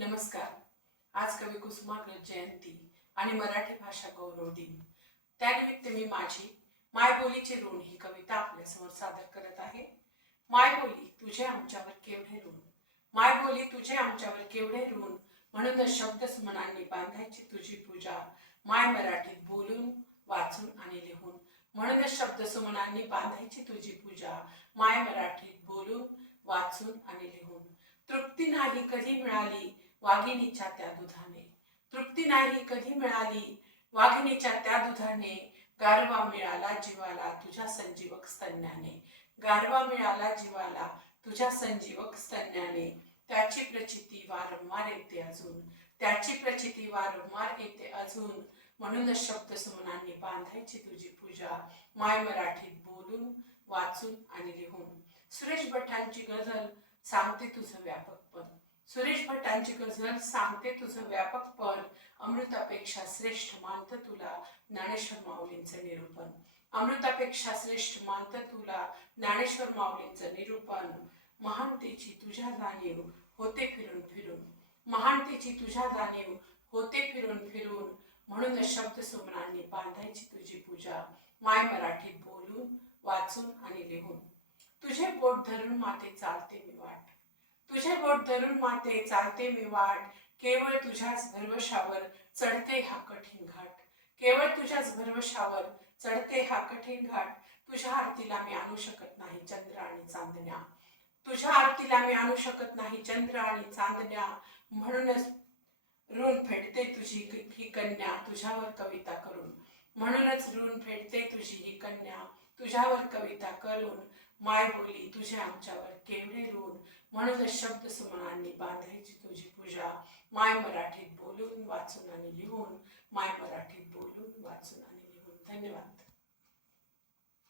नमस्कार. आज कवी कुसुमाग्रज जयंती आणि मराठी भाषा गौरव दिन. त्यानिमित्त मी माझी मायबोलीचे ऋण ही कविता आपल्यासमोर सादर करत आहे. मायबोली तुझे आमच्यावर केवढे ऋण, मायबोली तुझे आमच्यावर केवढे ऋण, म्हणून शब्द सुमनांनी बांधायची तुझी पूजा. माय मराठीत बोलून वाचून आणि लिहून, म्हणून शब्द सुमनांनी बांधायची तुझी पूजा. माय मराठीत बोलून वाचून आणि लिहून. तृप्ती नाही कधी मिळाली वाघिणीच्या त्या दुधाने, तृप्ती नाही कधी मिळाली वाघिणीच्या त्या दुधाने. गारवा मिळाला जीवाला तुझ्या संजीवक स्तन्याने, गारवा मिळाला जीवाला तुझ्या संजीवक स्तन्याने. त्याची प्रचिती वारंवार येते अजून, त्याची प्रचिती वारंवार येते अजून, म्हणून शब्द सुमनांनी बांधायची तुझी पूजा. माय मराठीत बोलून वाचून आणि लिहून. सुरेश भटांची गझल सांगते तुझं व्यापकपण, सुरेश भटांची गझल सांगते तुझं व्यापकपण. अमृतापेक्षा श्रेष्ठ मानतं तुला ज्ञानेश्वर माऊलींचं निरूपण, अमृतापेक्षा श्रेष्ठ मानतं तुला ज्ञानेश्वर माऊलींचं निरूपण. महानतेची तुझ्या जाणीव होते फिरून फिरून, महानतेची तुझ्या जाणीव होते फिरून फिरून, म्हणून शब्द सुमनांनी बांधायची तुझी पूजा. माय मराठीत बोलून वाचून आणि लिहून. तुझे बोट धरून माते चालते मी वाट, तुझे बोट धरून माते चालते मी वाट. केवळ तुझ्याच भरवशावर चढते हा कठीण घाट, केवळ तुझ्याच भरवशावर चढते हा कठीण घाट. तुझ्या आरतीला मी आणू शकत नाही चंद्र आणि चांदण्या, तुझ्या आरतीला मी आणू शकत नाही चंद्र आणि चांदण्या, म्हणूनच ऋण फेडते तुझी ही कन्या तुझ्यावर कविता करून, म्हणूनच ऋण फेडते तुझी ही कन्या तुझ्यावर कविता करून. मायबोली तुझे आमच्यावर केवढे ऋण, म्हणून शब्द सुमनांनी बांधायची तुझी पूजा. माय मराठीत बोलून वाचून आणि लिहून, माय मराठीत बोलून वाचून आणि लिहून. धन्यवाद.